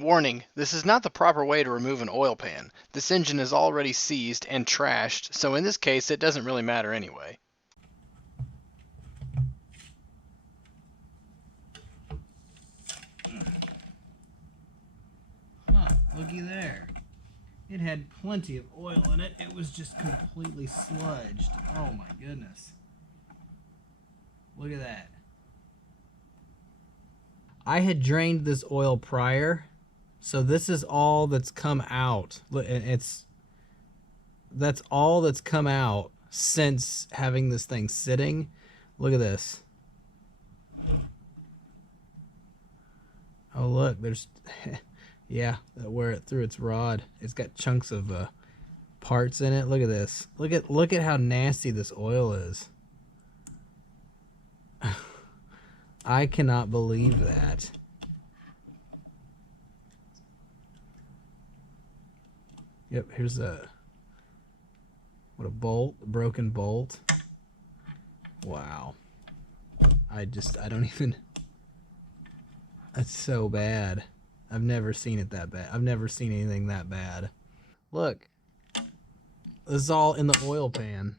Warning, this is not the proper way to remove an oil pan. This engine is already seized and trashed, so in this case it doesn't really matter anyway. Huh, looky there. It had plenty of oil in it. It was just completely sludged. Oh my goodness. Look at that. I had drained this oil prior, so this is all that's come out. That's all that's come out since having this thing sitting. Look at this. Oh look, there's yeah, where it threw its rod. It's got chunks of parts in it. Look at this. Look at how nasty this oil is. I cannot believe that. Yep, here's a bolt, a broken bolt. Wow. I don't even, that's so bad. I've never seen it that bad. I've never seen anything that bad. Look, this is all in the oil pan.